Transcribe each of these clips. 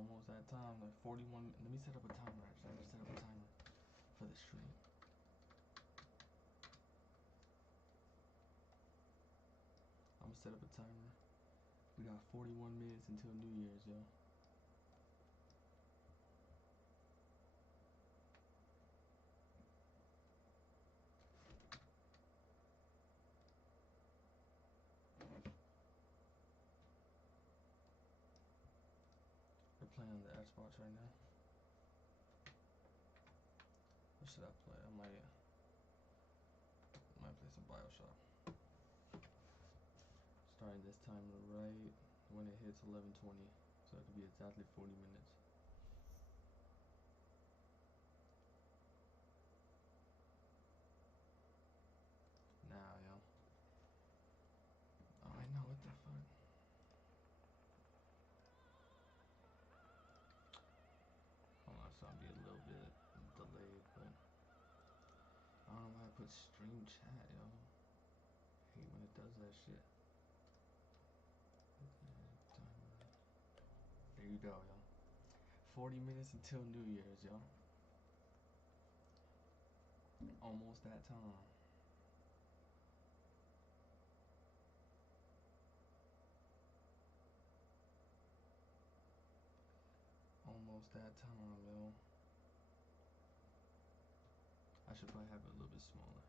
almost that time, like 41. Let me set up a timer. Actually, I just set up a timer for the stream. I'm gonna set up a timer. We got 41 minutes until New Year's, yo. We're playing on the Xbox right now. What should I play? I might play some BioShock. Starting this timer right when it hits 11:20, so it could be exactly 40 minutes. Now, yo. Oh, I know, what the fuck? Hold on, so I'll be a little bit delayed, but I don't know why I put stream chat, yo. I hate when it does that shit. There you go, yo. 40 minutes until New Year's, yo. Almost that time. Almost that time, yo. I should probably have it a little bit smaller.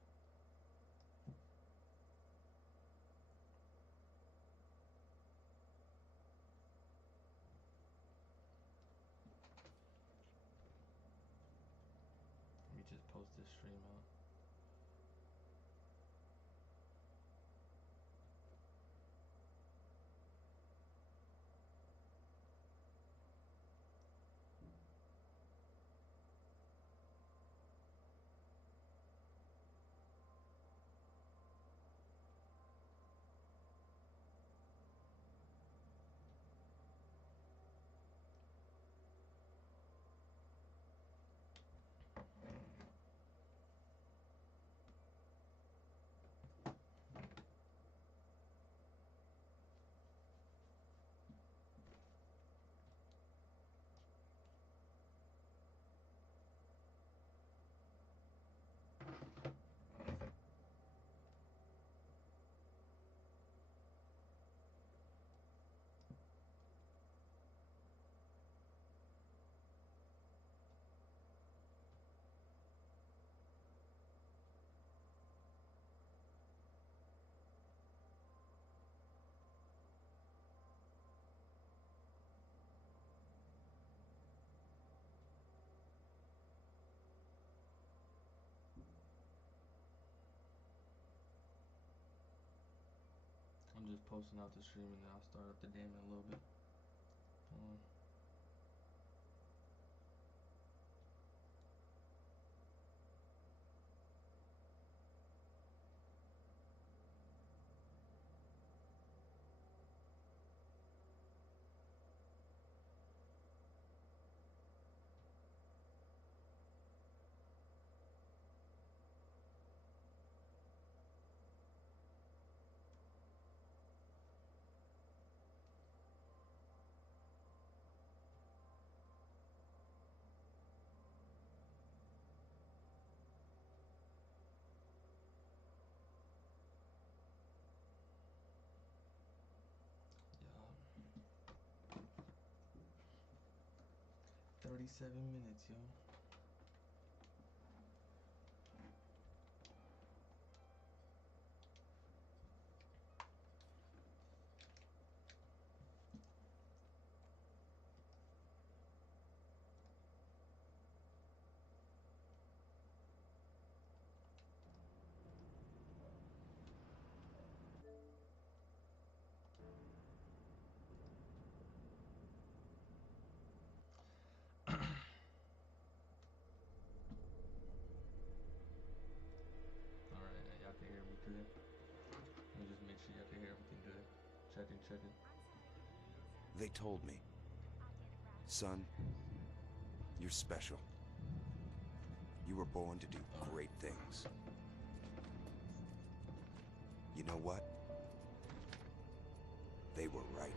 Let me just post this stream out. I'm just posting out the stream and then I'll start up the game in a little bit. Hold on. Yeah. 37 minutes, yo. Alright, y'all can hear me good. Let me just make sure y'all can hear everything good. Checking. They told me, son, you're special. You were born to do great things. You know what? They were right.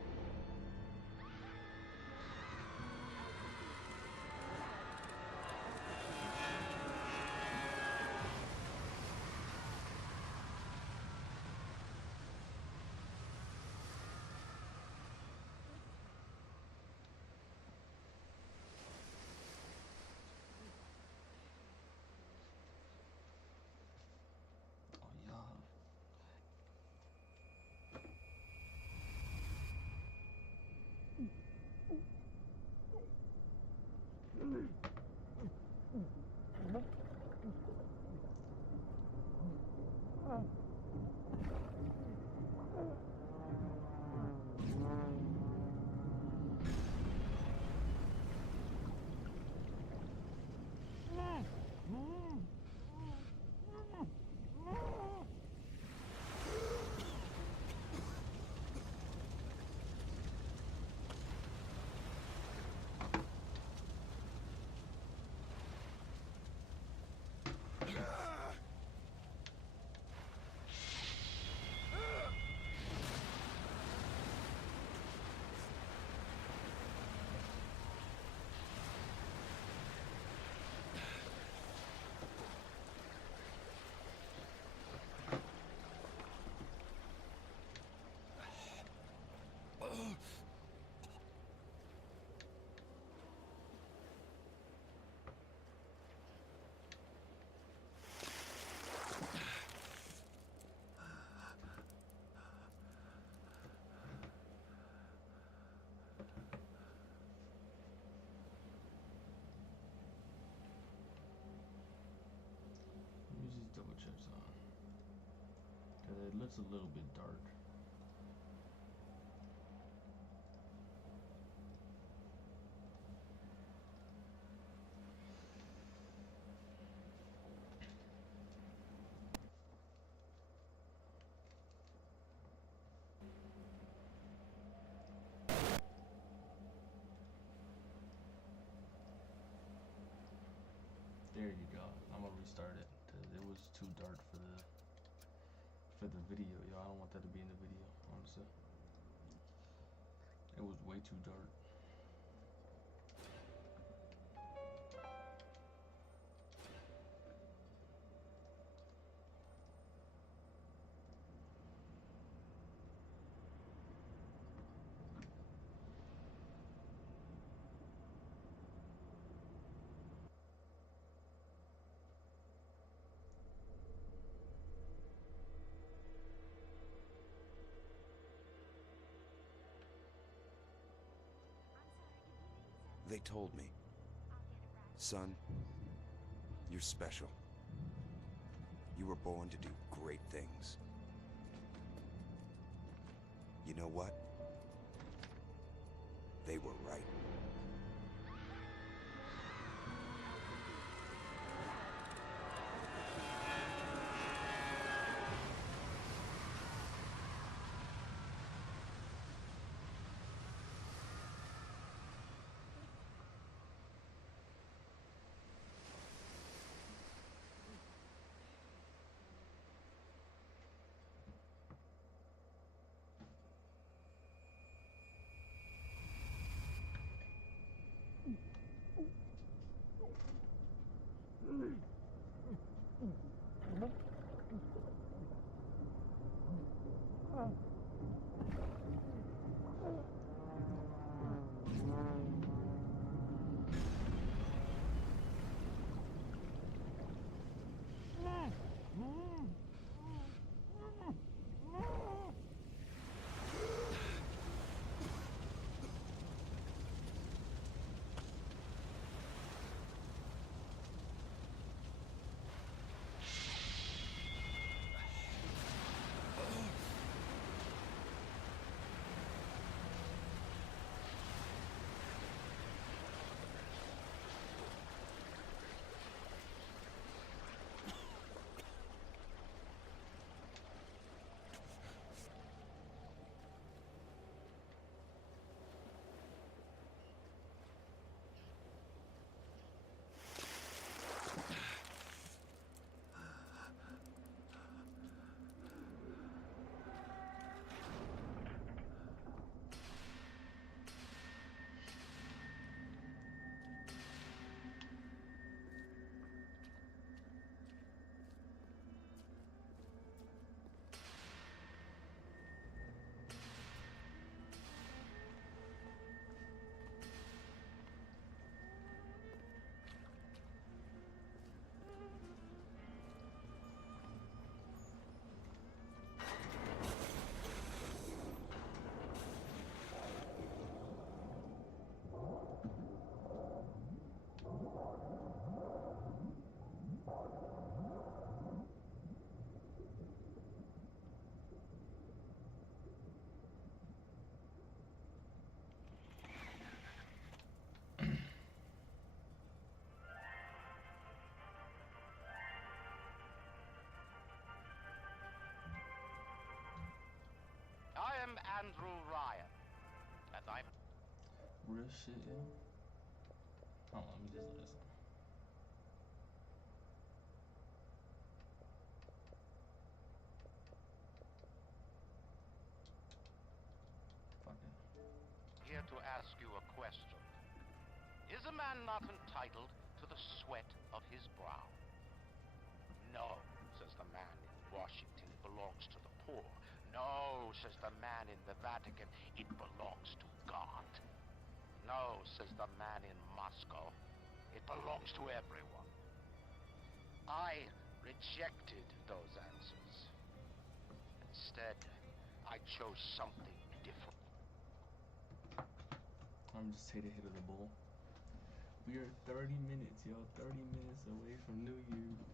Use these double chips on. Cause it looks a little bit dark. There you go. I'm gonna restart it because it was too dark for the video, yo. I don't want that to be in the video, honestly. It was way too dark. They told me, son, you're special. You were born to do great things. You know what? They were right. Andrew Ryan. And I'm... Real shit, yo. Hold on, let me just listen. Fuck it. here to ask you a question. Is a man not entitled to the sweat of his brow? No, says the man in Washington, it belongs to the poor. No, says the man in the Vatican, it belongs to God. No, says the man in Moscow, it belongs to everyone. I rejected those answers. Instead, I chose something different. I'm just take a hit of the bull. We are 30 minutes, yo. 30 minutes away from New Year.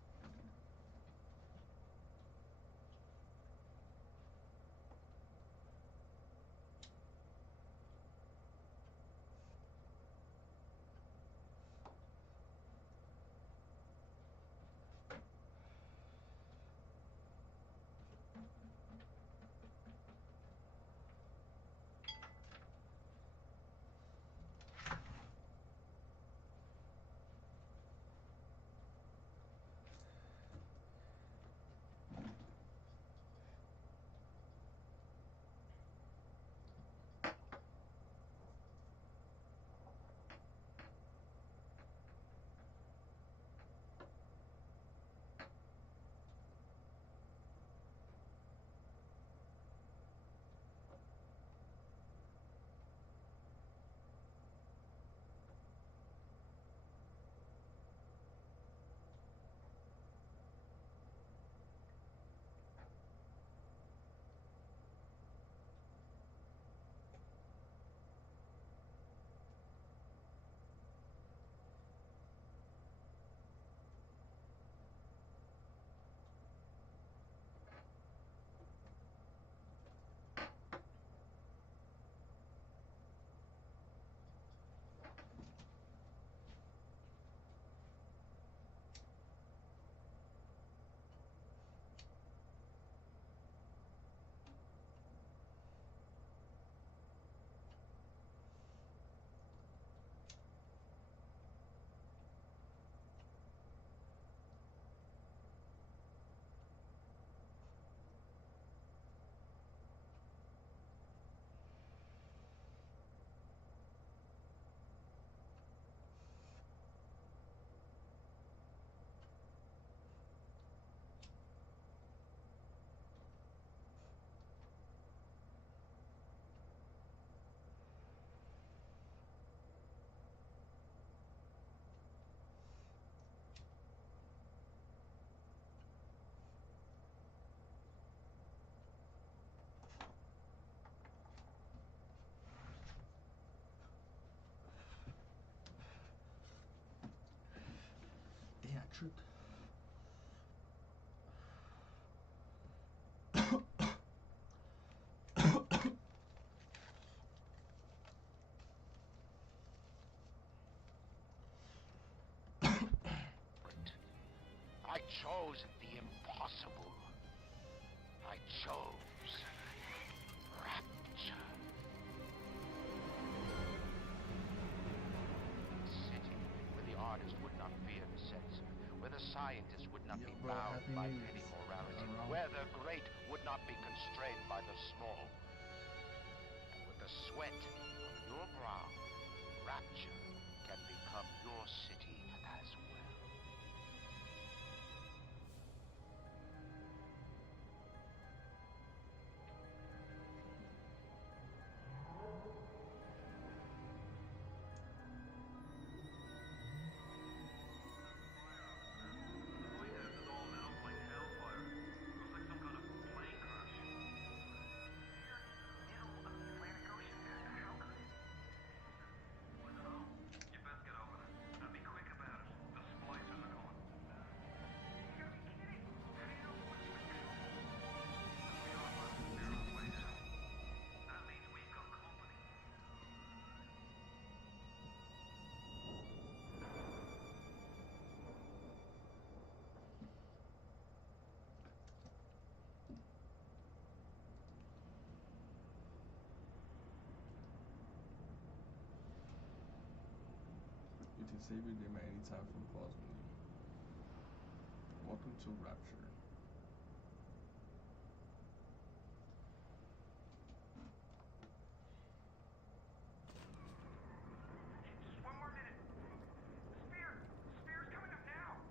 Damn, I tripped. I chose the impossible. I chose rapture. A city where the artist would not fear the censor, where the scientist would not Yo, be bro, bound Happy by New petty Year's. morality, Wrong. where the great would not be constrained by the small. And with the sweat of your brow, rapture can become your city as well. save your game at any time from pause menu. Welcome to Rapture. Just one more minute. Spear's coming up now.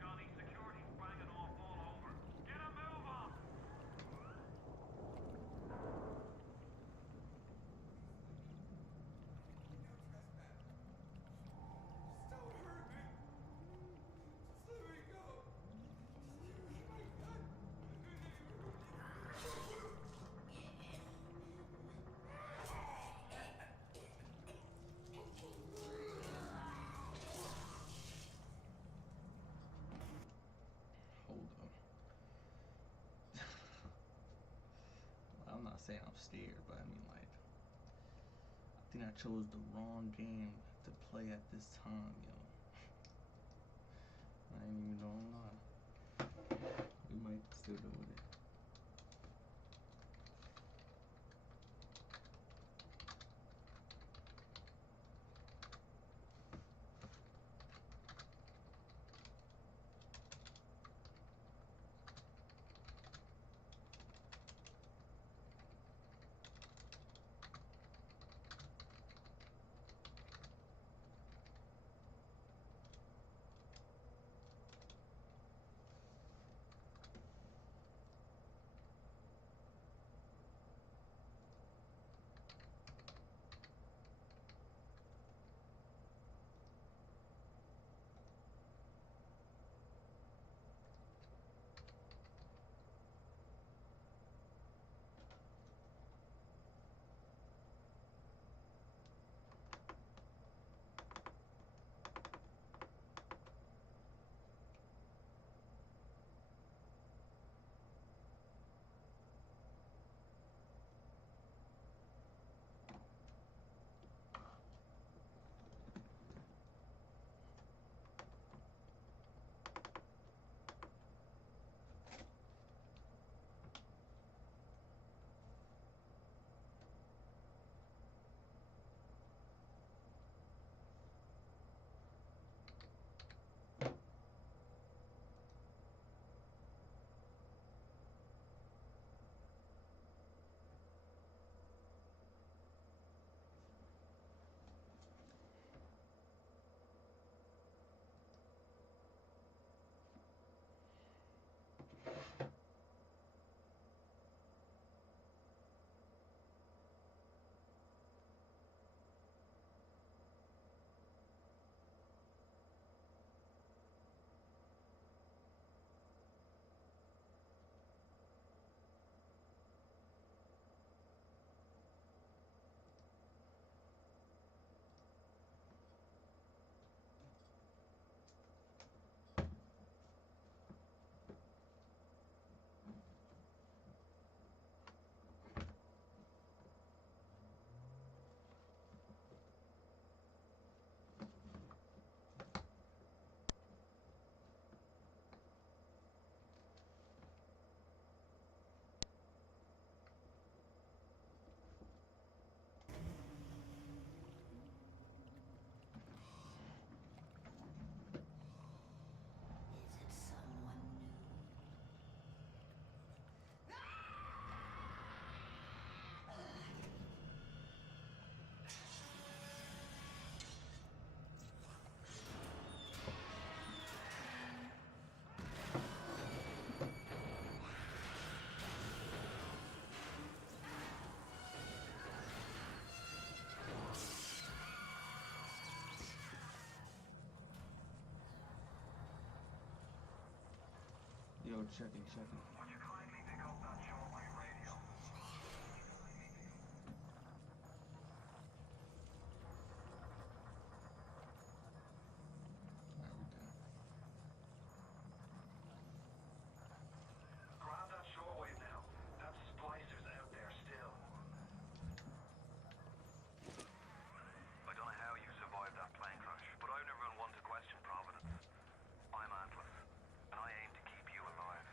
Johnny, security's banging off all over. Get a move on. Hold up. I'm not saying I'm scared, but I mean, like, I think I chose the wrong game to play at this time, yo. I ain't even gonna lie. We might still go with it. Yo, checking. Would you kindly pick up that shortwave radio? Alright, we done. Grab that shortwave now. That splicer's out there still. I don't know how you survived that plane crash, but I've never been one to question Providence. I'm Atlas, and I aim to keep you alive.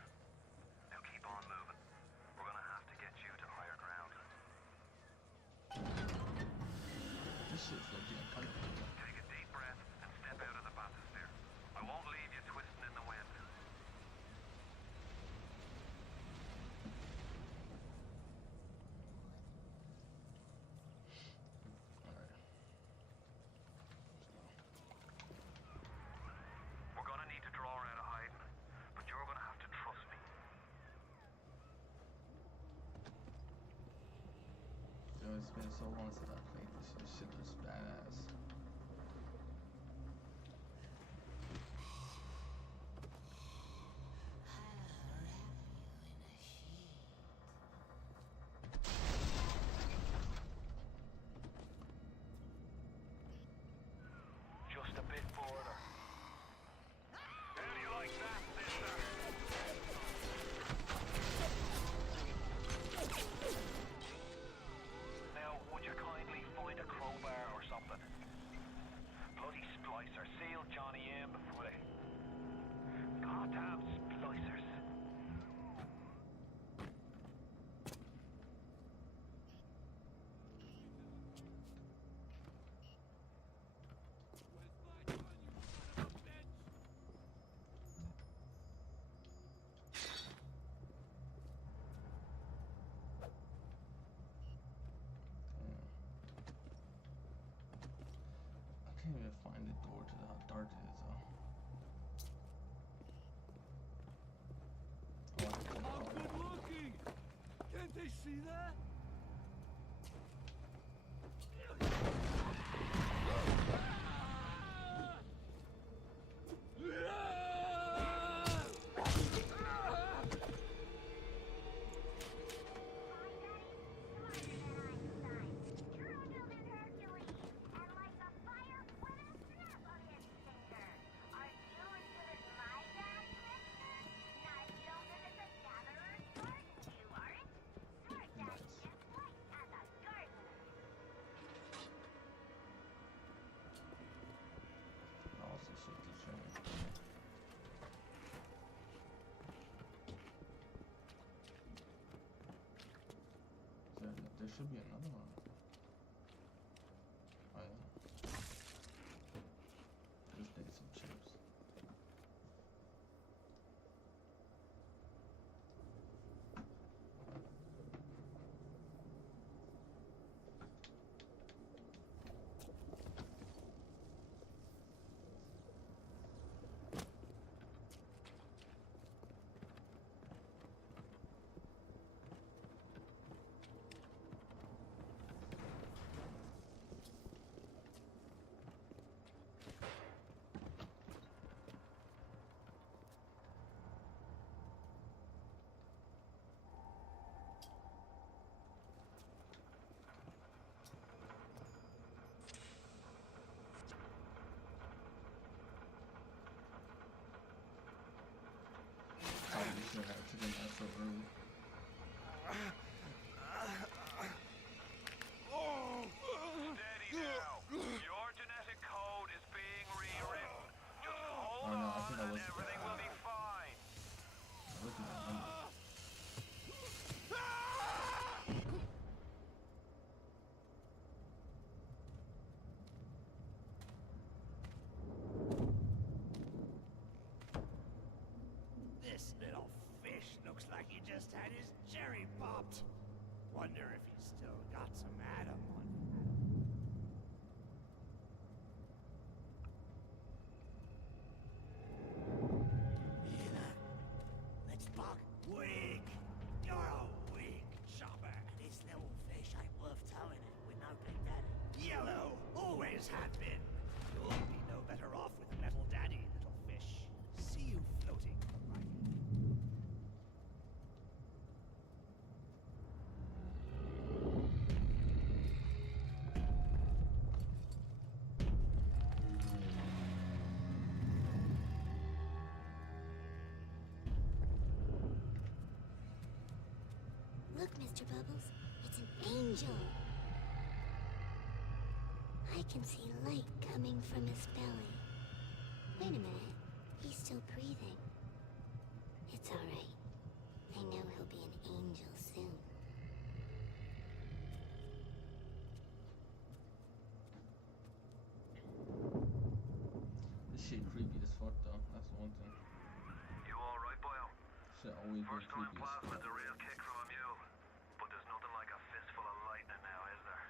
It's been so long since I played this shit. This shit was badass. Just a bit further. How do you like that, sister? Now, would you kindly find a crowbar or something? Bloody splicer sealed Johnny in before they... Goddamn splicers. I can't even find the door to how dark it is though. Oh, I have to How go. good looking! Can't they see that? Nice. I'll also shoot the train. There should be another one. Oh yeah. Just need some chips. Probably should have taken that so early. Steady now. Your genetic code is being rewritten. Just hold Oh, no, I on think I and looked at everything will be fine. Look at that number. This little fish looks like he just had his cherry popped. Wonder if he's still got some Adam on him. Let's buck wig. You're a wig chopper. This little fish ain't worth towing it with no big daddy. Yellow always have been. You'll be no better off with metal daddy, little fish. See you floating, right? Look, Mr. Bubbles, it's an angel. I can see light coming from his belly. Wait a minute, he's still breathing. It's all right. I know he'll be an angel soon. This shit creepy as fuck though. That's one thing. You alright, boyo? Shit always been First time creepy as plasma's fuck. a real kick from a mule. But there's nothing like a fistful of lightning now, is there?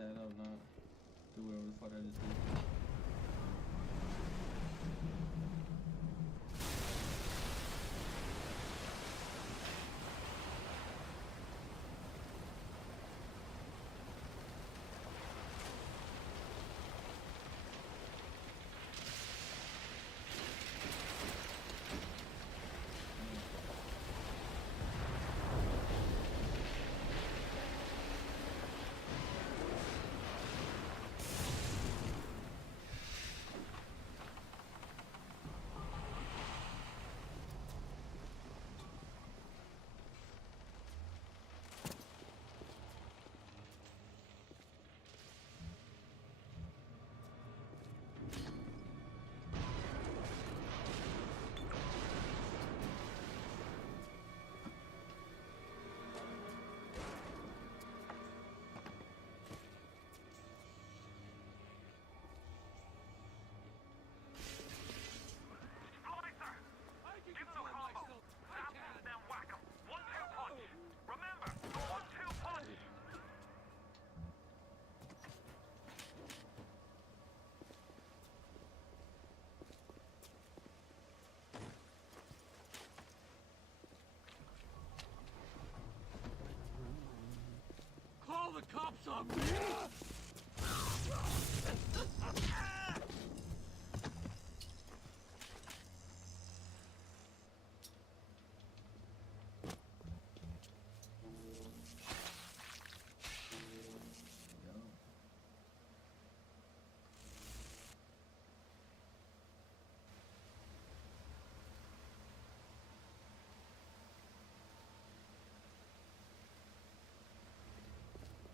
that up, not do whatever the fuck I just did. Splicer! Give him the combo! Zap him, then whack him! 1-2 punch! Remember, 1-2 punch! Call the cops on me!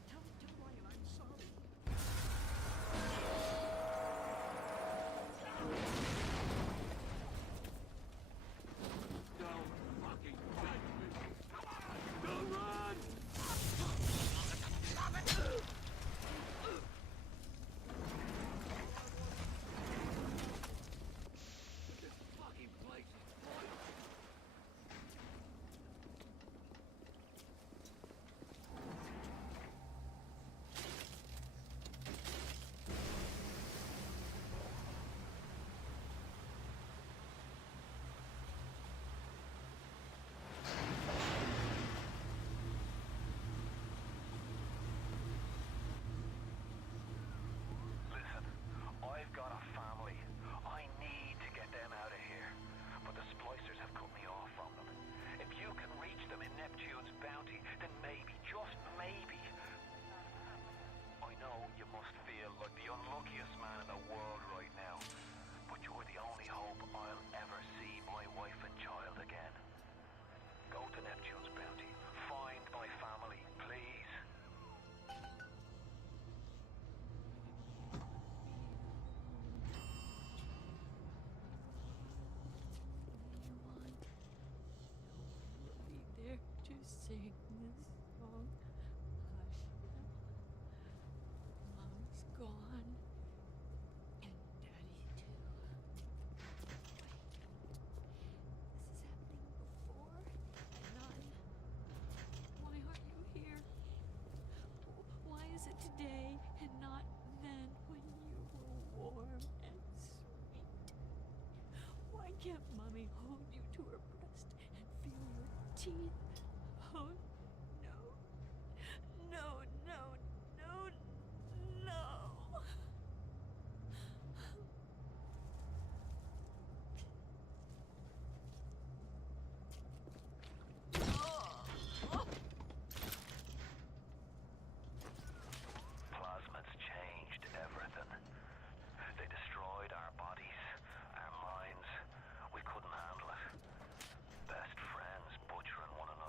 Yo. Don't worry, I'm sorry. Don't fucking touch me! Come on! Don't run! This fucking place is poison! Listen, I've got a family. I need to get them out of here. But the splicers have cut me off from them. If you can reach them in Neptune's bounty, then maybe, just maybe. I know you must feel like the unluckiest man in the world right now. But you're the only hope I'll ever see my wife and child again. Go to Neptune's bounty. Find my family, please. Be there to sing this song. Hush. Mom's gone. And Daddy too. Wait. This is happening before? None. Why aren't you here? Why is it today and not then when you were warm and sweet? Why can't Mommy hold you to her breast and feel your teeth? Oh, no. No, no, no, no. Plasmids changed everything. They destroyed our bodies, our minds. We couldn't handle it. Best friends butchering one another.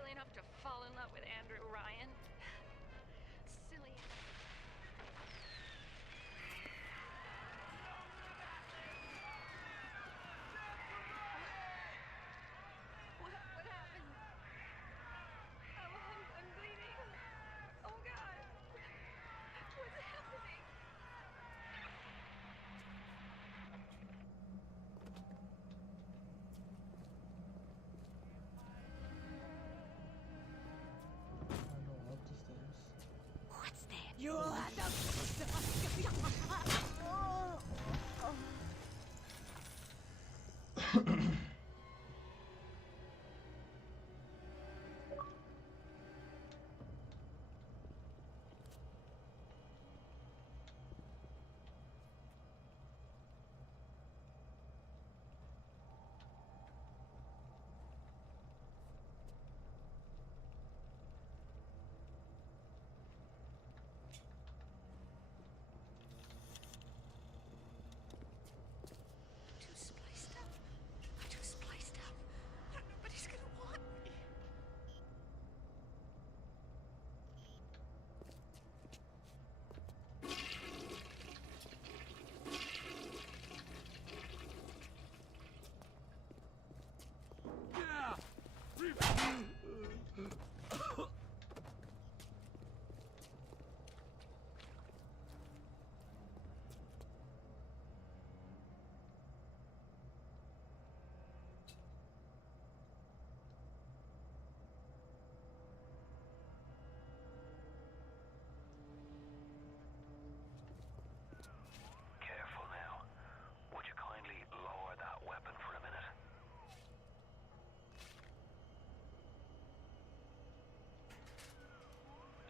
silly enough to fall in love with Andrew Ryan? Silly. What happened? I'm bleeding. Oh God. What's happening? I go up the stairs. What's that? You are Too spliced up. I'm too spliced up. Nobody's gonna want me. Careful now. Would you kindly lower that weapon for a minute?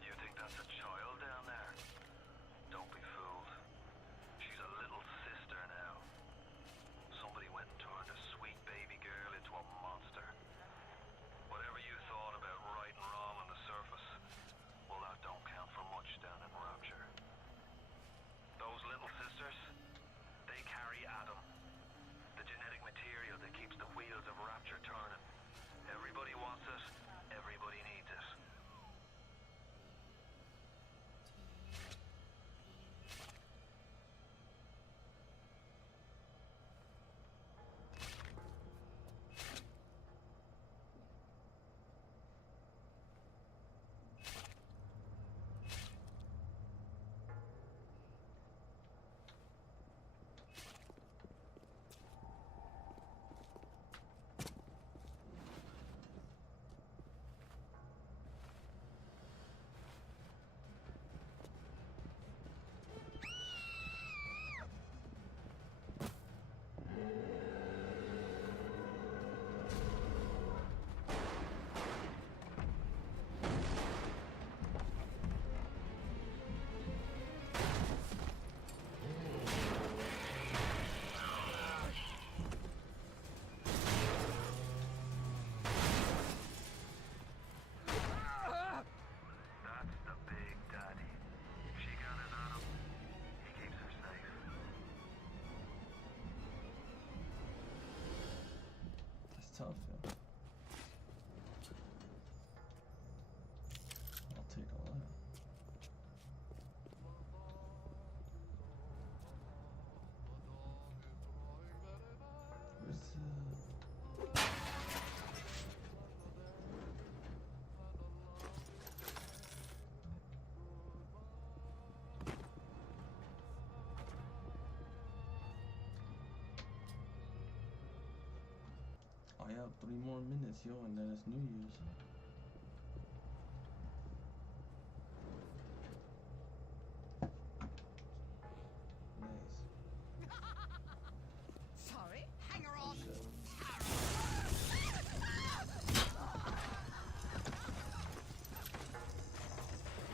You think that's a child down there? Don't be fooled. She's a little sister now. Somebody went and turned a sweet baby girl into a monster. Whatever you thought about right and wrong on the surface, well, that don't count for much down in Rapture. Those little sisters, they carry Adam, the genetic material that keeps the wheels of Rapture turning. Everybody wants it, everybody needs it. That's the big daddy. She got his Adam. He keeps her safe. That's tough, yo. I'll take all that. Where's the... I have 3 more minutes, yo, and then it's New Year's. Nice. sorry. Hang her on.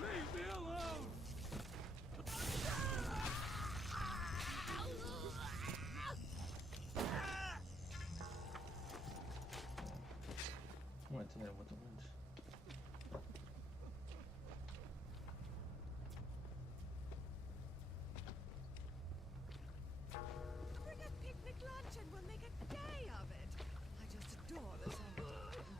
Leave me alone! Went to that with the winch. Bring a picnic lunch and we'll make a day of it. I just adore this whole time.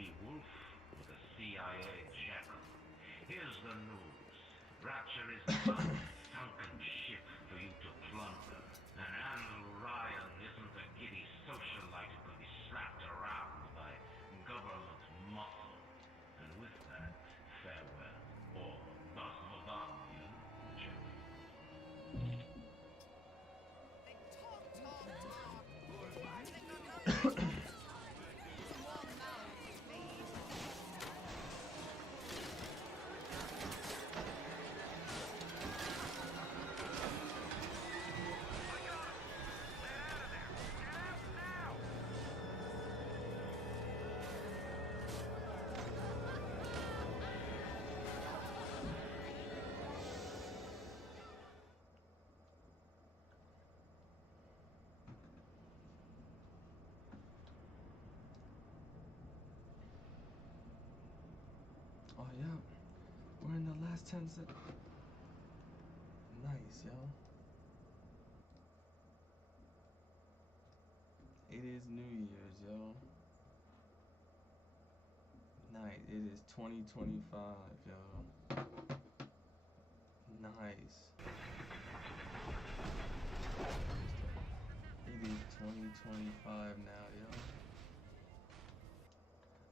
be Wolf or the CIA Jackal. Here's the news. Rapture is not a sunken ship for you to plunder. And Andrew Ryan isn't a giddy socialite who could be slapped around by government muscle. And with that, farewell. Or das Modanya, whichever you prefer. Oh yeah, we're in the last 10 seconds. Nice, yo. It is New Year's, yo. Nice. It is 2025, yo. Nice. It is 2025 now, yo.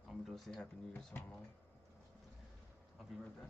I'm gonna go say Happy New Year to my mom. I'll be right back.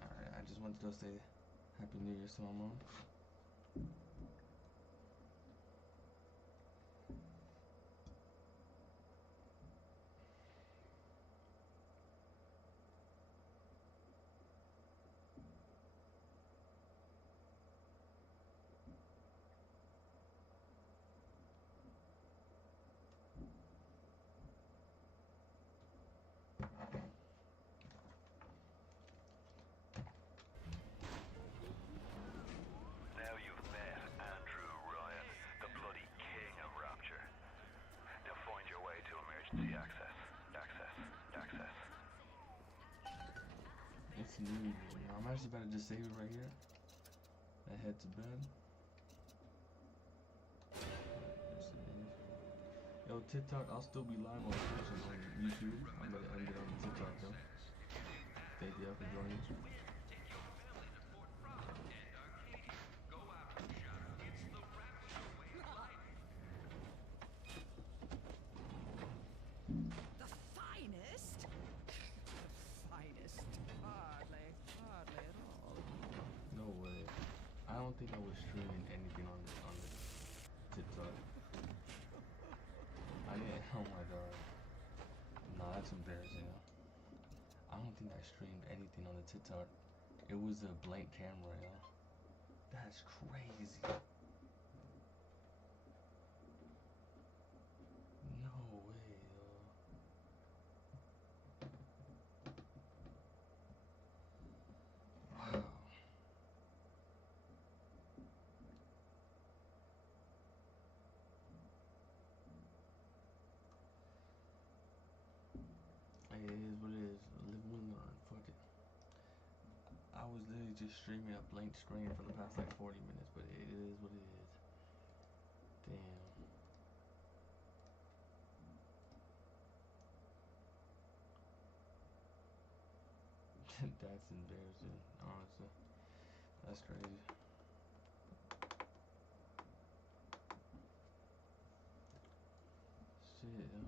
Alright, I just wanted to go say Happy New Year to my mom. Now you've met Andrew Ryan, the bloody king of Rapture. Now find your way to emergency access. Access. It's New Year, yo. I'm actually about to just save it right here and head to bed. Yes, it is. Yo, TikTok, I'll still be live on Twitch and on YouTube. I'm gonna end it on TikTok though. Thank you all for joining. The finest? The finest. Hardly at all. No way. I don't think I was streaming anything on the TikTok. I didn't. Oh my god. Nah, that's embarrassing. I don't think I streamed anything on the TikTok. It was a blank camera, yo. That's crazy. No way, yo. Wow. Hey, it is what it is. Live and learn. Fuck it. I was literally just streaming a blank screen for the past like 40 minutes, but it is what it is. Damn. That's embarrassing, honestly. That's crazy. Shit, yo.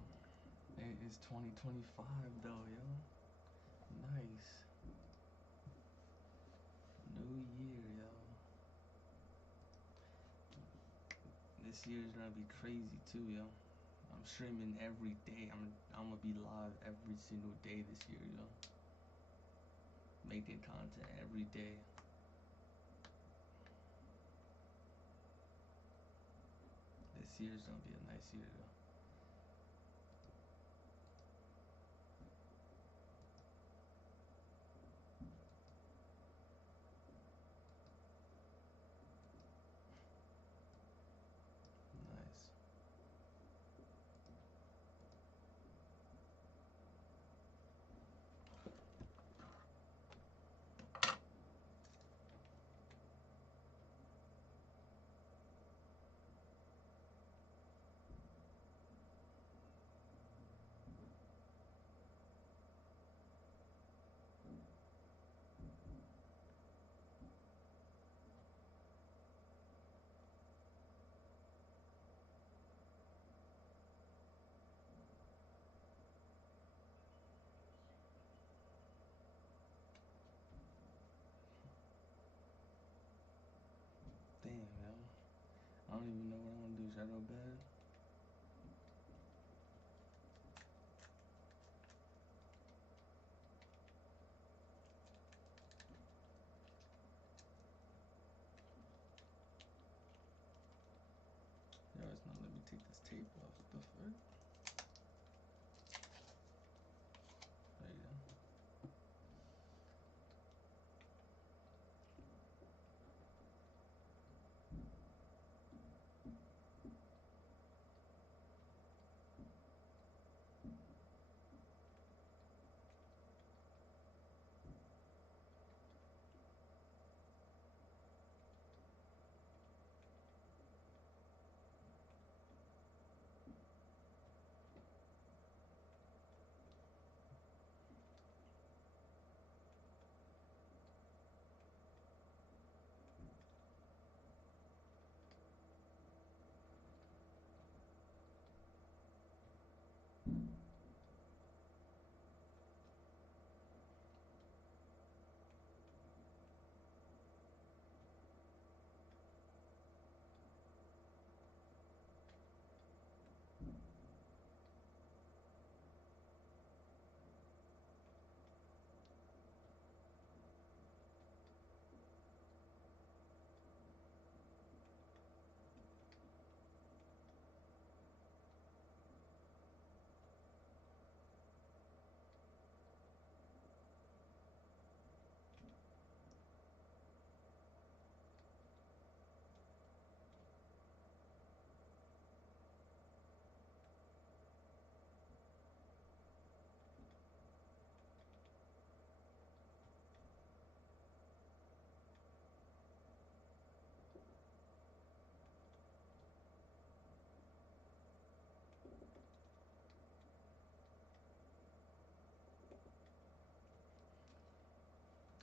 It It's 2025 though, yo. Nice. New year, yo. This year's gonna be crazy too, yo. I'm streaming every day. I'm gonna be live every single day this year, yo. Making content every day. This year's gonna be a nice year, yo. Nice. Damn, yo. I don't even know what I want to do. Should I go to bed? Yo, it's not letting me take this tape off. What the fuck? There you go.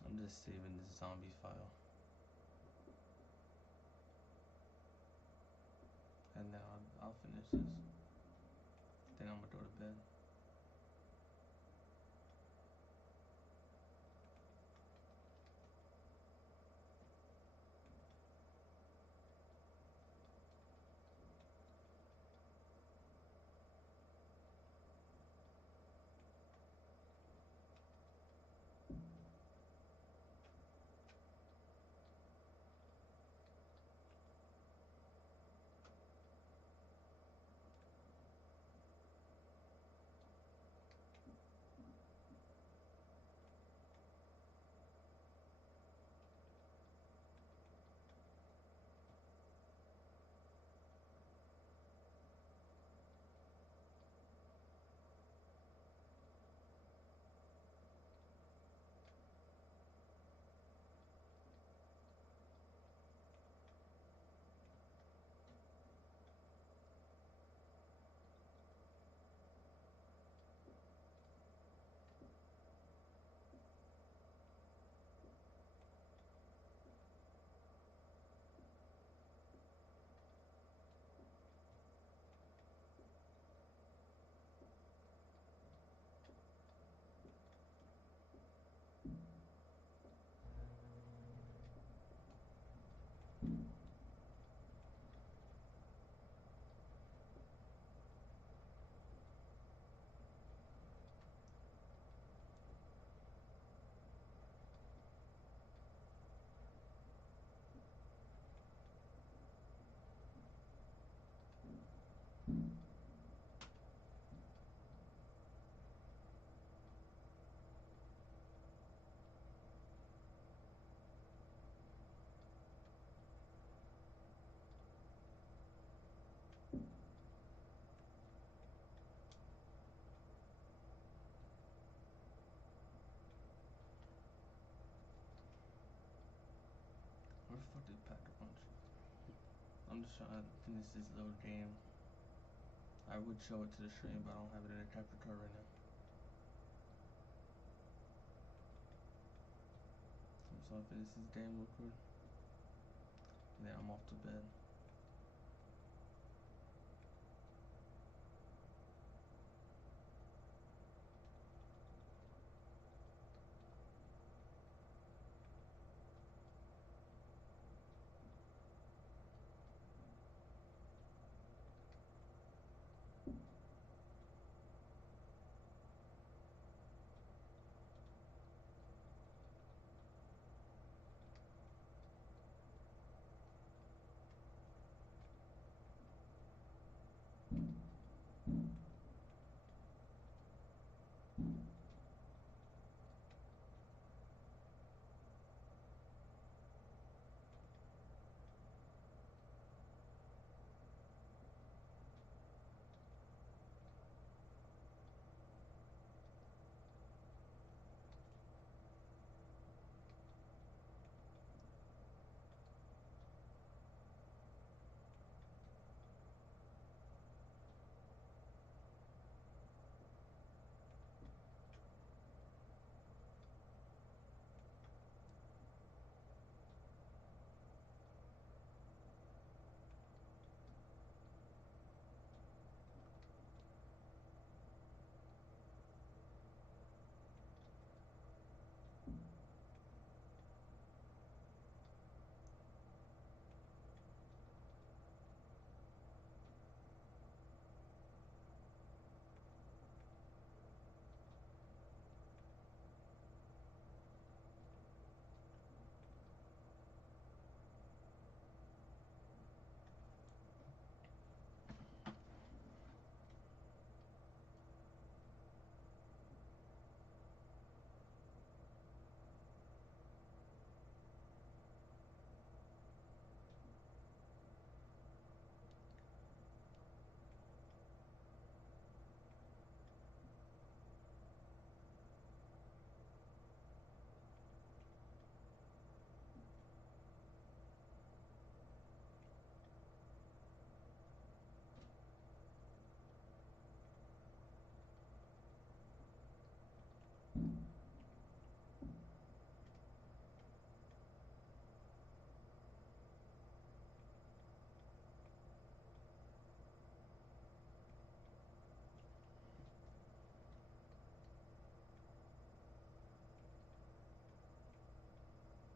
I'm just saving this zombie file. And now I'll finish this. Then I'm gonna go to bed. I'll do Pack a Punch. I'm just trying to finish this little game. I would show it to the stream, but I don't have it in a capture card right now. So I'll finish this game real quick. And then I'm off to bed.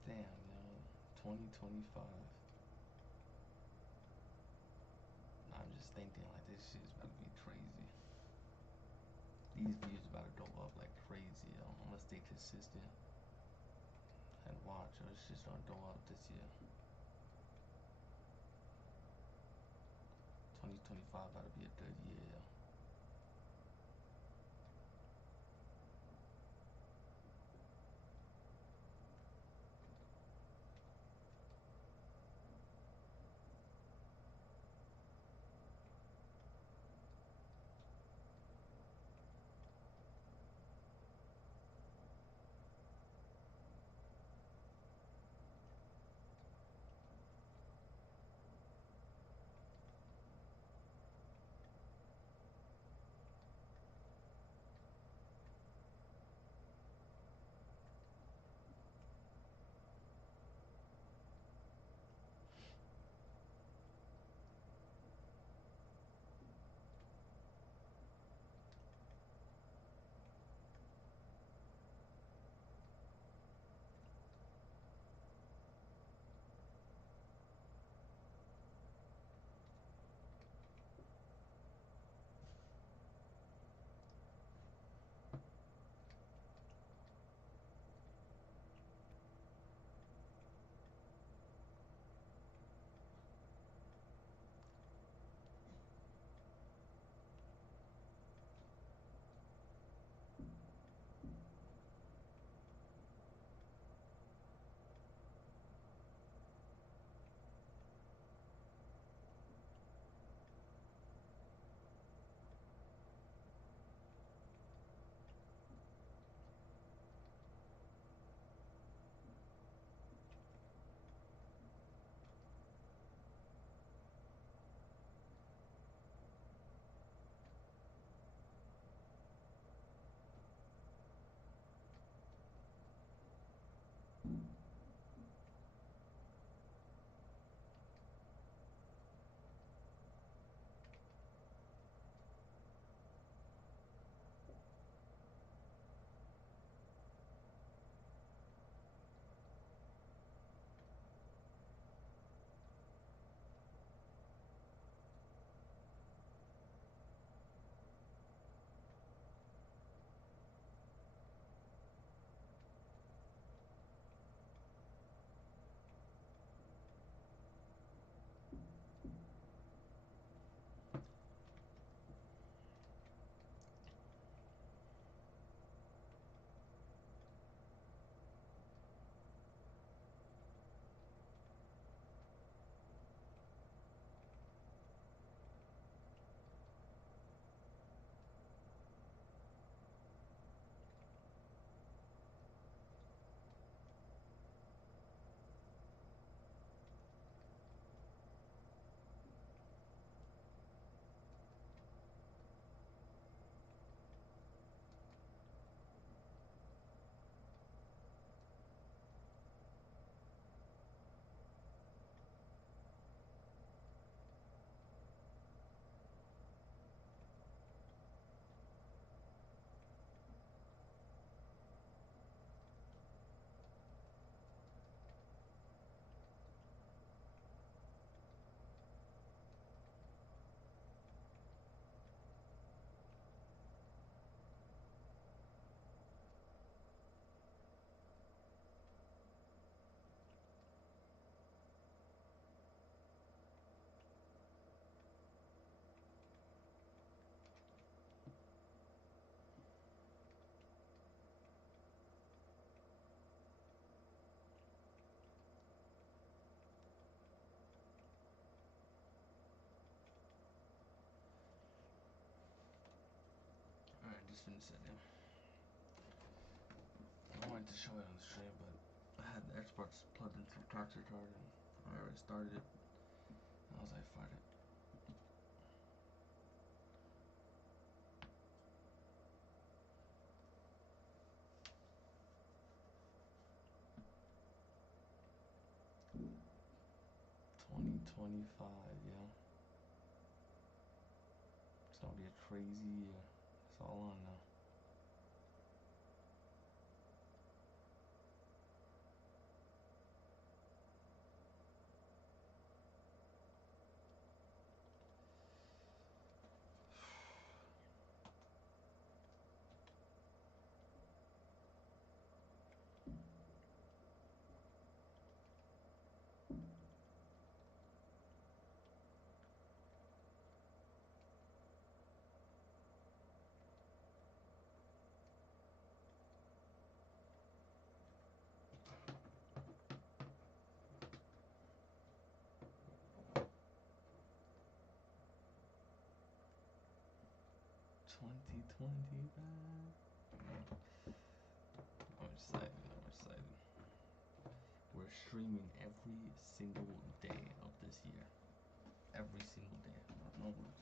Damn, yo. 2025. I'm just thinking like this shit's about to be crazy. These views about to go up like crazy, yo. I'm gonna stay consistent and watch, or it's just gonna go up this year. 2025 about to be a good year, yo. just finished it, yeah. I wanted to show it on the stream, but I had the Xbox plugged into the capture card and I already started it. I was like, fuck it. $20.25, yeah. It's gonna be a crazy year. It's all on now. $20.25. I'm excited. I'm excited. We're streaming every single day of this year. Every single day. No words.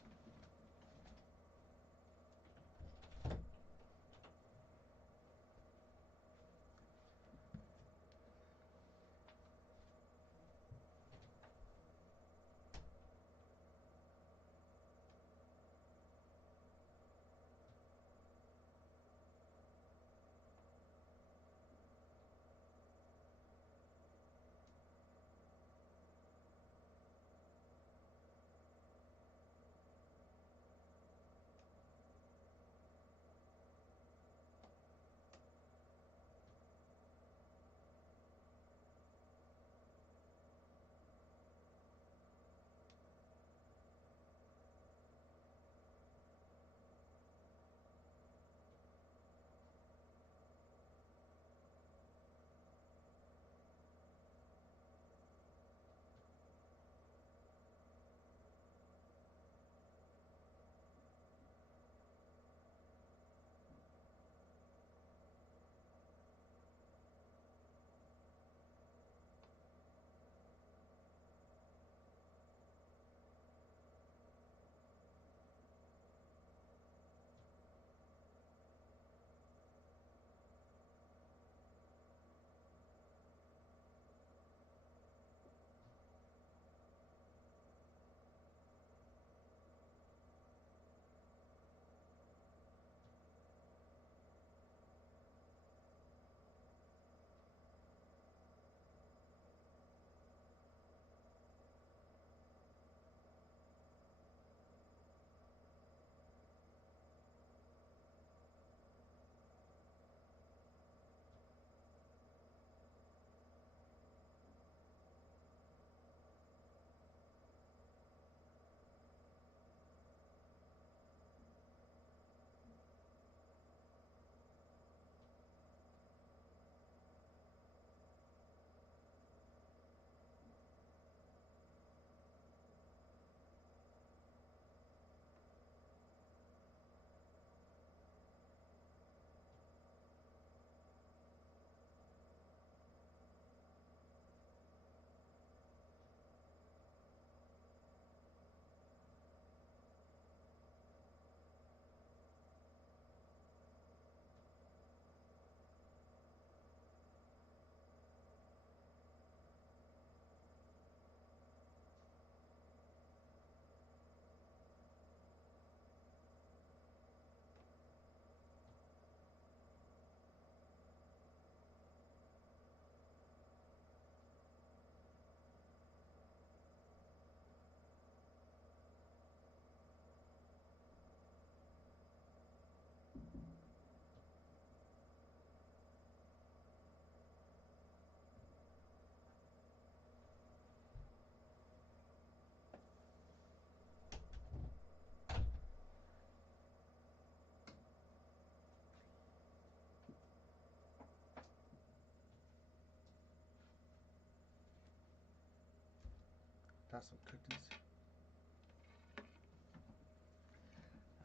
Got some cookies.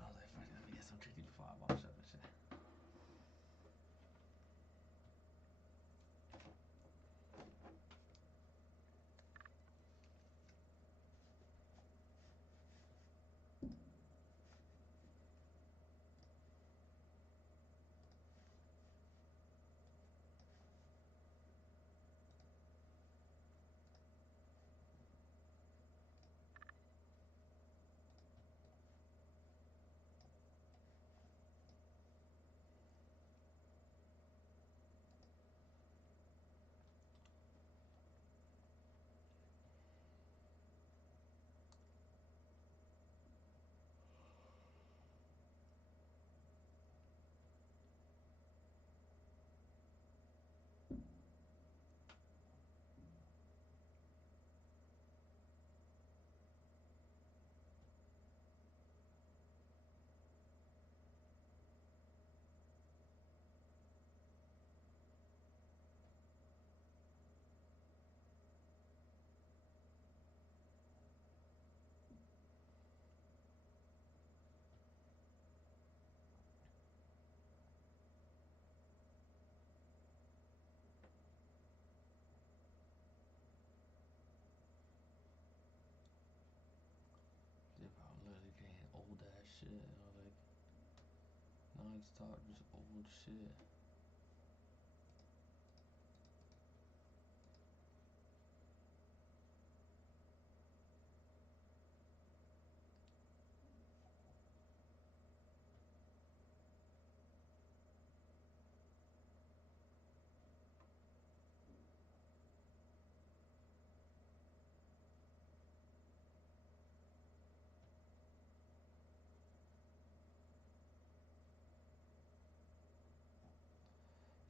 I was like, fuck it, let me get some cookies before I wash up and shit. sex talk, just old shit.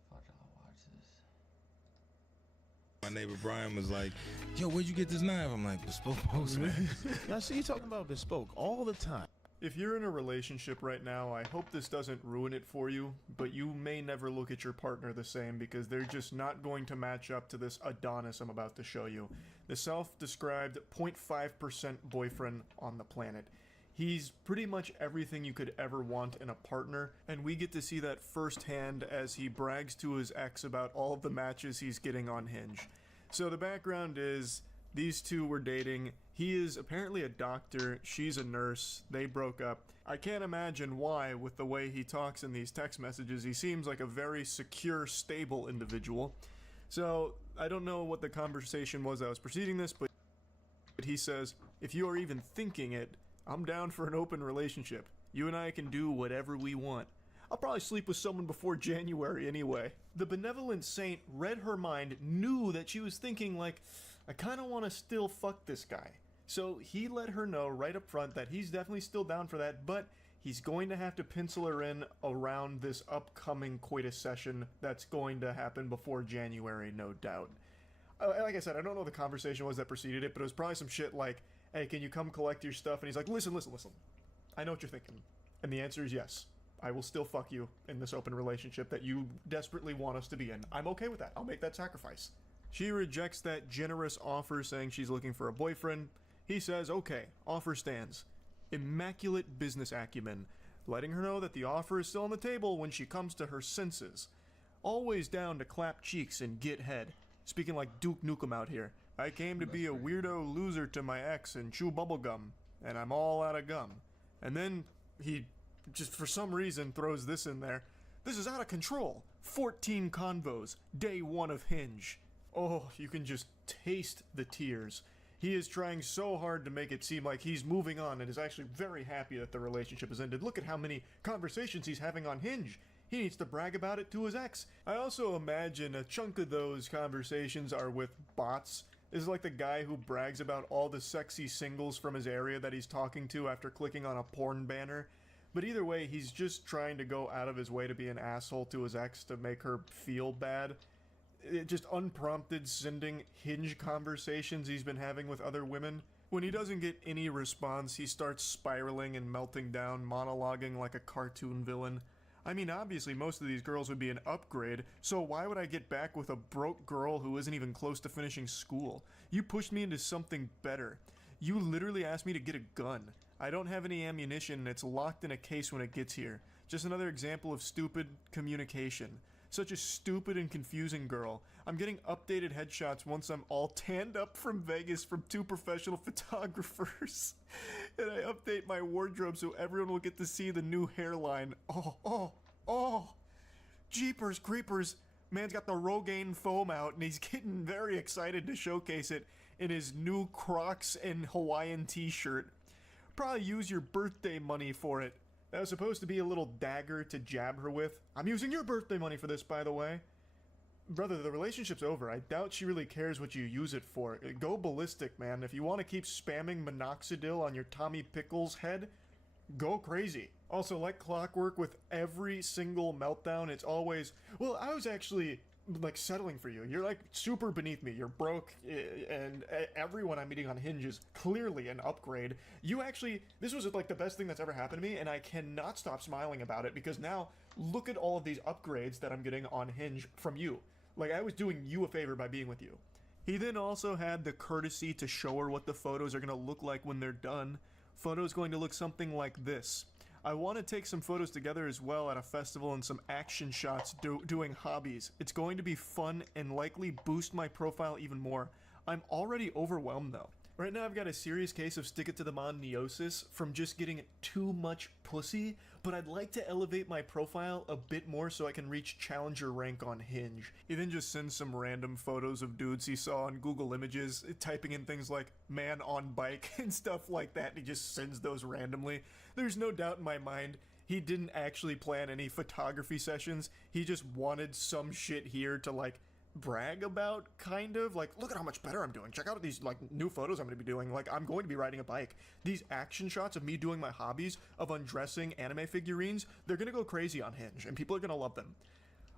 Fuck, I'll watch this. My neighbor Brian was like, yo, where'd you get this knife? I'm like, Bespoke Postman. I see you talking about Bespoke all the time. If you're in a relationship right now, I hope this doesn't ruin it for you, but you may never look at your partner the same because they're just not going to match up to this Adonis I'm about to show you. The self-described 0.5% boyfriend on the planet. He's pretty much everything you could ever want in a partner, and we get to see that firsthand as he brags to his ex about all of the matches he's getting on Hinge. So the background is, these two were dating. He is apparently a doctor, she's a nurse, they broke up. I can't imagine why with the way he talks in these text messages. He seems like a very secure, stable individual. So I don't know what the conversation was that was preceding this, but he says, if you are even thinking it, I'm down for an open relationship. You and I can do whatever we want. I'll probably sleep with someone before January anyway. The benevolent saint read her mind, knew that she was thinking like, I kind of want to still fuck this guy. So he let her know right up front that he's definitely still down for that, but he's going to have to pencil her in around this upcoming coitus session that's going to happen before January, no doubt. Like I said, I don't know what the conversation was that preceded it, but it was probably some shit like, hey, can you come collect your stuff? And he's like, listen. I know what you're thinking. And the answer is yes. I will still fuck you in this open relationship that you desperately want us to be in. I'm okay with that. I'll make that sacrifice. She rejects that generous offer, saying she's looking for a boyfriend. He says, okay, offer stands. Immaculate business acumen, letting her know that the offer is still on the table when she comes to her senses. Always down to clap cheeks and get head. Speaking like Duke Nukem out here. I came to be a weirdo loser to my ex and chew bubblegum, and I'm all out of gum. And then he just for some reason throws this in there. This is out of control. 14 convos, day 1 of Hinge. Oh, you can just taste the tears. He is trying so hard to make it seem like he's moving on and is actually very happy that the relationship has ended. Look at how many conversations he's having on Hinge. He needs to brag about it to his ex. I also imagine a chunk of those conversations are with bots. This is like the guy who brags about all the sexy singles from his area that he's talking to after clicking on a porn banner. But either way, he's just trying to go out of his way to be an asshole to his ex to make her feel bad. Just unprompted sending Hinge conversations he's been having with other women. When he doesn't get any response, he starts spiraling and melting down, monologuing like a cartoon villain. I mean, obviously most of these girls would be an upgrade, so why would I get back with a broke girl who isn't even close to finishing school? You pushed me into something better. You literally asked me to get a gun. I don't have any ammunition and it's locked in a case when it gets here. Just another example of stupid communication. Such a stupid and confusing girl. I'm getting updated headshots once I'm all tanned up from Vegas from 2 professional photographers. And I update my wardrobe so everyone will get to see the new hairline. Oh. Jeepers creepers. Man's got the Rogaine foam out and he's getting very excited to showcase it in his new Crocs and Hawaiian t-shirt. Probably use your birthday money for it. That was supposed to be a little dagger to jab her with. I'm using your birthday money for this, by the way. Brother, the relationship's over. I doubt she really cares what you use it for. Go ballistic, man. If you want to keep spamming minoxidil on your Tommy Pickles head, go crazy. Also, like clockwork with every single meltdown, it's always, well, I was actually like settling for you. You're like super beneath me. You're broke, and everyone I'm meeting on Hinge is clearly an upgrade. You actually, this was like the best thing that's ever happened to me, and I cannot stop smiling about it because now look at all of these upgrades that I'm getting on Hinge from you. Like I was doing you a favor by being with you. He then also had the courtesy to show her what the photos are going to look like when they're done. Photos going to look something like this. I want to take some photos together as well at a festival and some action shots doing hobbies. It's going to be fun and likely boost my profile even more. I'm already overwhelmed though. Right now I've got a serious case of stick it to the moniosis from just getting too much pussy, but I'd like to elevate my profile a bit more so I can reach challenger rank on Hinge. He then just sends some random photos of dudes he saw on Google Images, typing in things like man on bike and stuff like that, and he just sends those randomly. There's no doubt in my mind he didn't actually plan any photography sessions. He just wanted some shit here to like brag about, kind of like, look at how much better I'm doing, check out these like new photos I'm going to be doing, like I'm going to be riding a bike. These action shots of me doing my hobbies of undressing anime figurines, they're going to go crazy on Hinge and people are going to love them.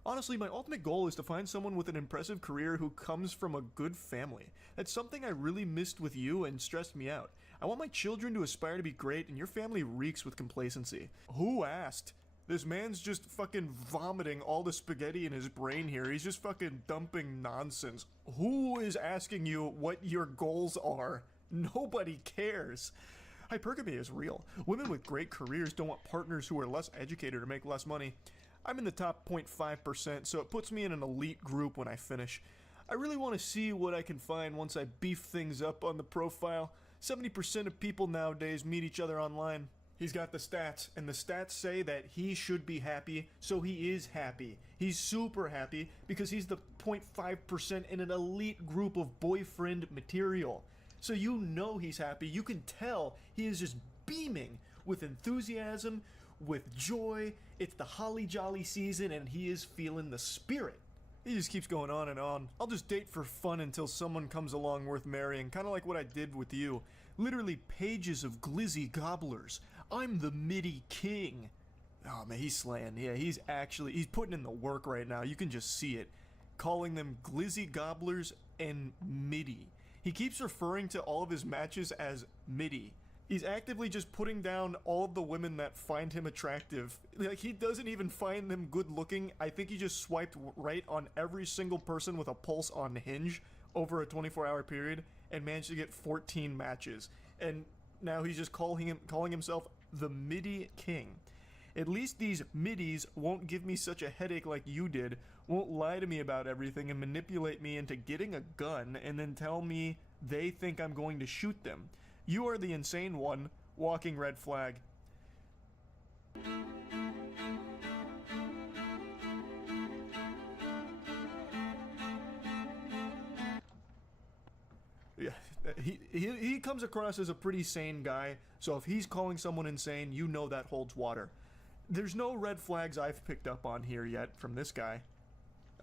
Honestly, my ultimate goal is to find someone with an impressive career who comes from a good family. That's something I really missed with you and stressed me out. I want my children to aspire to be great, and your family reeks with complacency. Who asked? This man's just fucking vomiting all the spaghetti in his brain here. He's just fucking dumping nonsense. Who is asking you what your goals are? Nobody cares. Hypergamy is real. Women with great careers don't want partners who are less educated or make less money. I'm in the top 0.5%, so it puts me in an elite group when I finish. I really want to see what I can find once I beef things up on the profile. 70% of people nowadays meet each other online. He's got the stats, and the stats say that he should be happy, so he is happy. He's super happy because he's the 0.5% in an elite group of boyfriend material. So you know he's happy. You can tell he is just beaming with enthusiasm, with joy. It's the holly jolly season, and he is feeling the spirit. He just keeps going on and on. I'll just date for fun until someone comes along worth marrying, kind of like what I did with you. Literally pages of glizzy gobblers. I'm the MIDI king. Oh man, he's slaying. Yeah, he's putting in the work right now. You can just see it. Calling them glizzy gobblers and MIDI. He keeps referring to all of his matches as MIDI. He's actively just putting down all of the women that find him attractive. Like, he doesn't even find them good looking. I think he just swiped right on every single person with a pulse on Hinge over a 24-hour period and managed to get 14 matches. And now he's just calling himself the MIDI king. At least these middies won't give me such a headache like you did, won't lie to me about everything and manipulate me into getting a gun and then tell me they think I'm going to shoot them. You are the insane one, walking red flag. Yeah, he comes across as a pretty sane guy, so if he's calling someone insane, you know that holds water. There's no red flags I've picked up on here yet from this guy.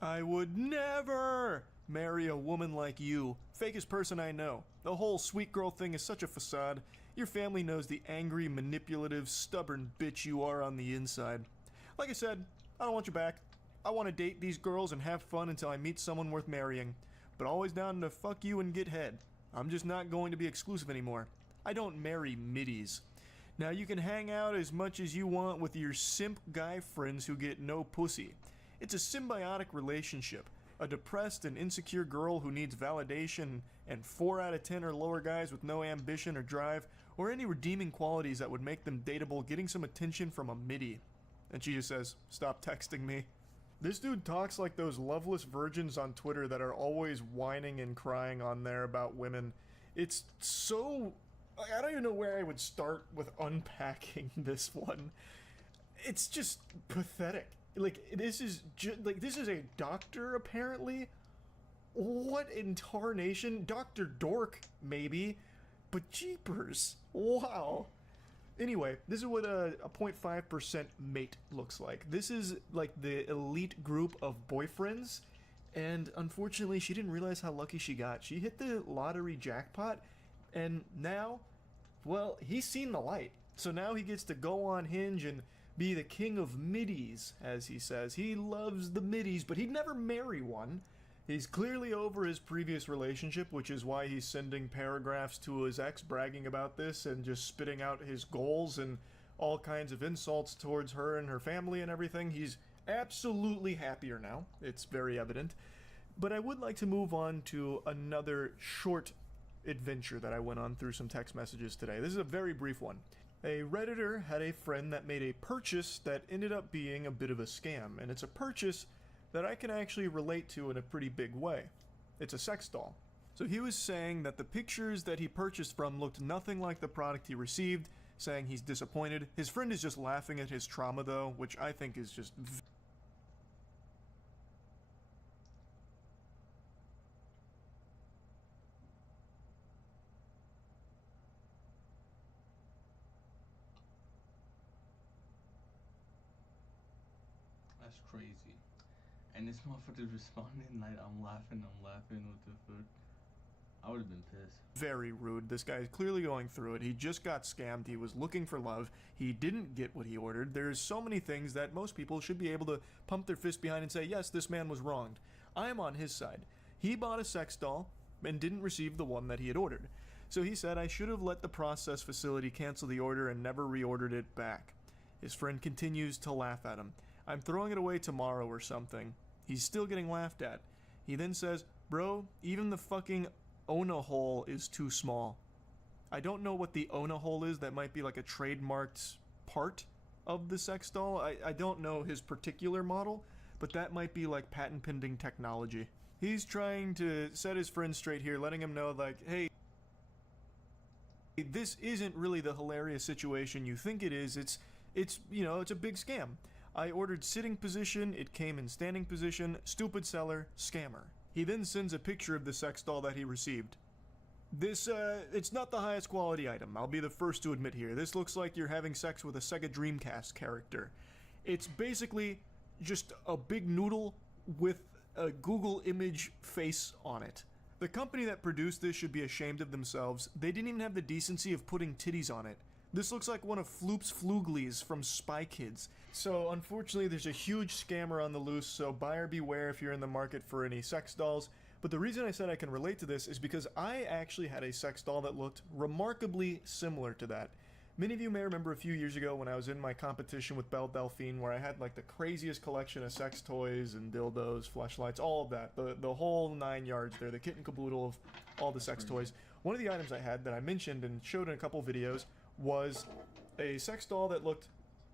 I would never marry a woman like you. Fakest person I know. The whole sweet girl thing is such a facade. Your family knows the angry, manipulative, stubborn bitch you are on the inside. Like I said, I don't want you back. I want to date these girls and have fun until I meet someone worth marrying. But always down to fuck you and get head. I'm just not going to be exclusive anymore. I don't marry middies. Now you can hang out as much as you want with your simp guy friends who get no pussy. It's a symbiotic relationship. A depressed and insecure girl who needs validation, and 4 out of 10 or lower guys with no ambition or drive, or any redeeming qualities that would make them dateable, getting some attention from a MIDI. And she just says, stop texting me. This dude talks like those loveless virgins on Twitter that are always whining and crying on there about women. It's so... I don't even know where I would start with unpacking this one. It's just pathetic. Like, this is a doctor, apparently? What in tarnation? Dr. Dork, maybe? But jeepers. Wow. Anyway, this is what a 0.5% mate looks like. This is, like, the elite group of boyfriends, and unfortunately, she didn't realize how lucky she got. She hit the lottery jackpot, and now, well, he's seen the light. So now he gets to go on Hinge and be the king of middies, as he says. He loves the middies, but he'd never marry one. He's clearly over his previous relationship, which is why he's sending paragraphs to his ex bragging about this and just spitting out his goals and all kinds of insults towards her and her family and everything. He's absolutely happier now. It's very evident. But I would like to move on to another short adventure that I went on through some text messages today. This is a very brief one. A Redditor had a friend that made a purchase that ended up being a bit of a scam, and it's a purchase that I can actually relate to in a pretty big way. It's a sex doll. So he was saying that the pictures that he purchased from looked nothing like the product he received, saying he's disappointed. His friend is just laughing at his trauma though, which I think is just That's crazy. And this motherfucker's responding like, I'm laughing, what the fuck? I would have been pissed. very rude. This guy is clearly going through it. He just got scammed. He was looking for love. He didn't get what he ordered. There's so many things that most people should be able to pump their fist behind and say, yes, this man was wronged. I am on his side. He bought a sex doll and didn't receive the one that he had ordered. So he said, I should have let the process facility cancel the order and never reordered it back. His friend continues to laugh at him. I'm throwing it away tomorrow or something. He's still getting laughed at. He then says, bro, even the fucking Ona hole is too small. I don't know what the Ona hole is. That might be like a trademarked part of the sex doll. I don't know his particular model, but that might be like patent pending technology. He's trying to set his friend straight here, letting him know like, hey, this isn't really the hilarious situation you think it is. It's you know, it's a big scam. I ordered sitting position, it came in standing position, stupid seller, scammer. He then sends a picture of the sex doll that he received. This, it's not the highest quality item, I'll be the first to admit here. This looks like you're having sex with a Sega Dreamcast character. It's basically just a big noodle with a Google image face on it. The company that produced this should be ashamed of themselves. They didn't even have the decency of putting titties on it. This looks like one of Floop's Fluglies from Spy Kids. So unfortunately there's a huge scammer on the loose, so buyer beware if you're in the market for any sex dolls. But the reason I said I can relate to this is because I actually had a sex doll that looked remarkably similar to that. Many of you may remember a few years ago when I was in my competition with Belle Delphine, where I had like the craziest collection of sex toys and dildos, fleshlights, all of that. The whole 9 yards there, the kit and caboodle of all the sex toys. One of the items I had that I mentioned and showed in a couple videos was a sex doll that looked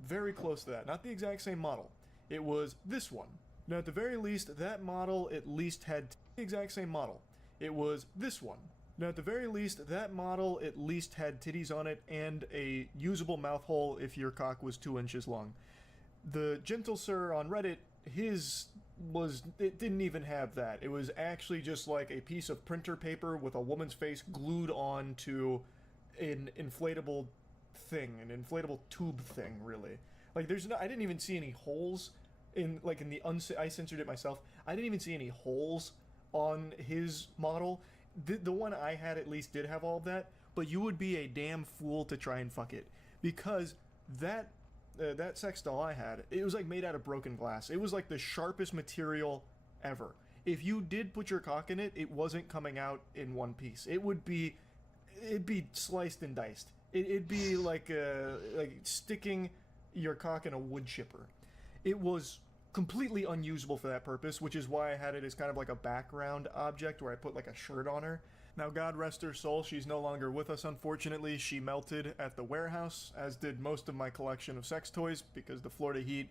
very close to that. Not the exact same model. It was this one. Now at the very least, that model at least had the exact same model. It was this one. Now at the very least, that model at least had titties on it and a usable mouth hole if your cock was 2 inches long. The Gentle Sir on Reddit, it didn't even have that. It was actually just like a piece of printer paper with a woman's face glued on to an inflatable thing, an inflatable tube thing, really. Like I didn't even see any holes I censored it myself. I didn't even see any holes on his model. The one I had at least did have all of that, but you would be a damn fool to try and fuck it, because that sex doll I had, it was like made out of broken glass. It was like the sharpest material ever. If you did put your cock in it, it wasn't coming out in one piece. It'd be sliced and diced. It'd be like sticking your cock in a wood chipper. It was completely unusable for that purpose, which is why I had it as kind of like a background object where I put like a shirt on her. Now, God rest her soul, she's no longer with us, unfortunately. She melted at the warehouse, as did most of my collection of sex toys, because the Florida heat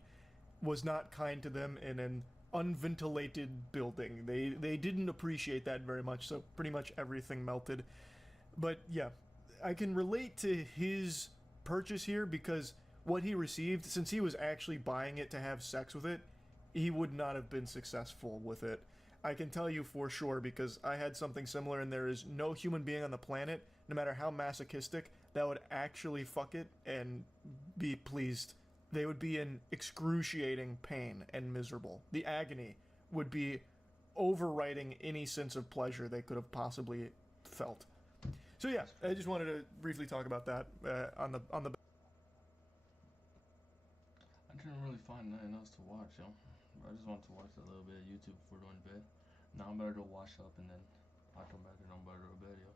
was not kind to them in an unventilated building. They didn't appreciate that very much, so pretty much everything melted. But yeah, I can relate to his purchase here, because what he received, since he was actually buying it to have sex with it, he would not have been successful with it. I can tell you for sure, because I had something similar, and there is no human being on the planet, no matter how masochistic, that would actually fuck it and be pleased. They would be in excruciating pain and miserable. The agony would be overriding any sense of pleasure they could have possibly felt. So yeah, I just wanted to briefly talk about that on the. I didn't really find nothing else to watch, yo. I just wanted to watch a little bit of YouTube before going to bed. Now I'm better to wash up and then I'll come back and I'm better to bed, yo.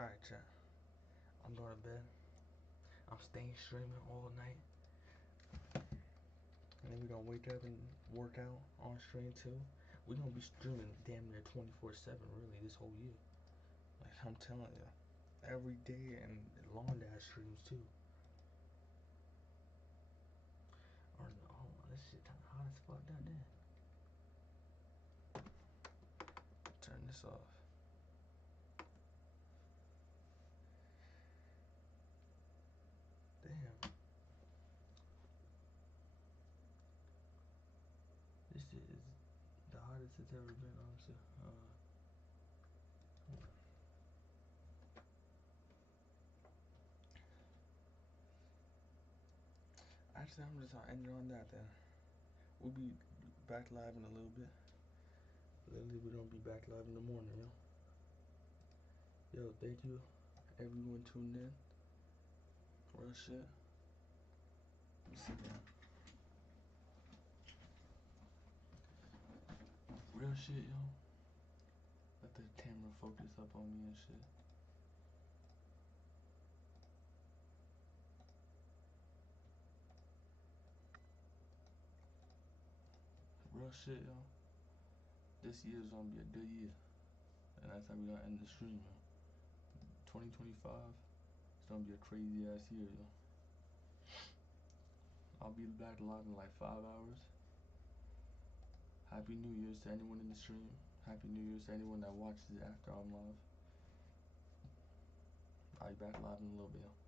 Alright, chat. I'm going to bed. I'm staying streaming all night. And then we're gonna wake up and work out on stream too. We're gonna be streaming damn near 24/7 really this whole year. Like I'm telling you. Every day and long dash streams too. Or no, hold on, this shit kinda hot as fuck down there. Turn this off. Damn. This shit is the hottest it's ever been, honestly. Actually, I'm just ending on that then. We'll be back live in a little bit. Literally, we're gonna be back live in the morning, yo. Yo, thank you, everyone tuned in. Real shit. Let me sit down. Real shit, yo. Let the camera focus up on me and shit. Real shit, yo. This year's gonna be a good year. And that's how we gonna end the stream, yo. 2025, it's gonna be a crazy ass year, yo. I'll be back live in like 5 hours. Happy New Year's to anyone in the stream. Happy New Year's to anyone that watches it after I'm live. I'll be back live in a little bit, yo.